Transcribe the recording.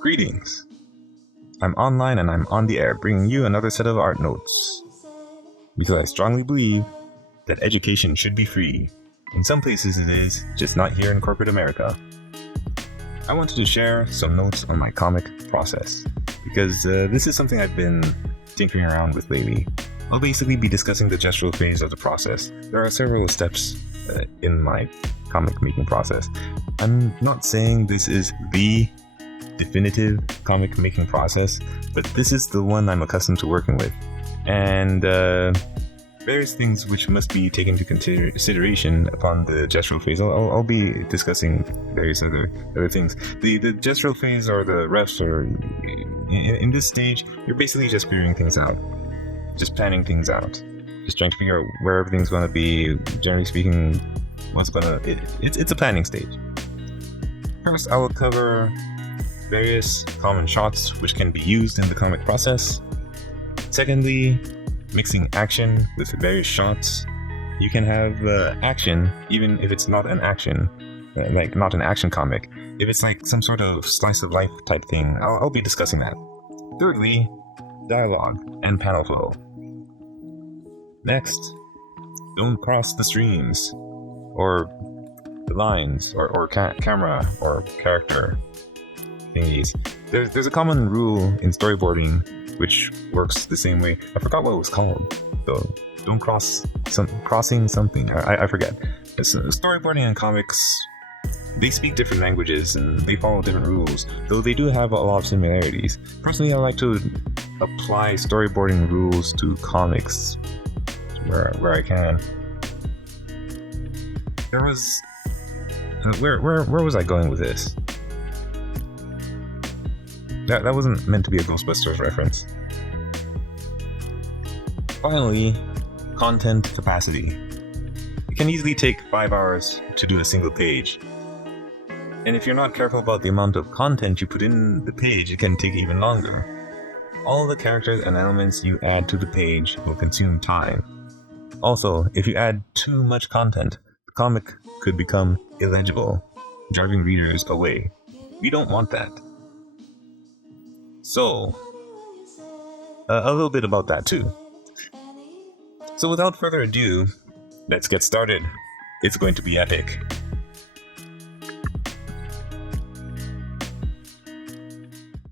Greetings! I'm online and I'm on the air bringing you another set of art notes. Because I strongly believe that education should be free. In some places it is, just not here in corporate America. I wanted to share some notes on my comic process, because this is something I've been tinkering around with lately. I'll basically be discussing the gestural phase of the process. There are several steps in my comic making process. I'm not saying this is the definitive comic making process, but this is the one I'm accustomed to working with. And various things which must be taken into consideration upon the gestural phase. I'll be discussing various other things. The gestural phase or the refs, or in this stage, you're basically just figuring things out. Just planning things out. Just trying to figure out where everything's going to be, generally speaking, what's going to... It's a planning stage. First, I will cover various common shots which can be used in the comic process. Secondly, mixing action with various shots. You can have action even if it's not an action, like not an action comic. If it's like some sort of slice of life type thing, I'll be discussing that. Thirdly, dialogue and panel flow. Next, don't cross the streams, or the lines, or camera, or character thingies. There's a common rule in storyboarding which works the same way. I forgot what it was called, though. Don't crossing something. I forget. Storyboarding and comics, they speak different languages and they follow different rules, though they do have a lot of similarities. Personally, I like to apply storyboarding rules to comics where I can. There was... Where was I going with this? That wasn't meant to be a Ghostbusters reference. Finally, content capacity. It can easily take 5 hours to do a single page. And if you're not careful about the amount of content you put in the page, it can take even longer. All the characters and elements you add to the page will consume time. Also, if you add too much content, the comic could become illegible, driving readers away. We don't want that. So, a little bit about that too. So without further ado, let's get started. It's going to be epic.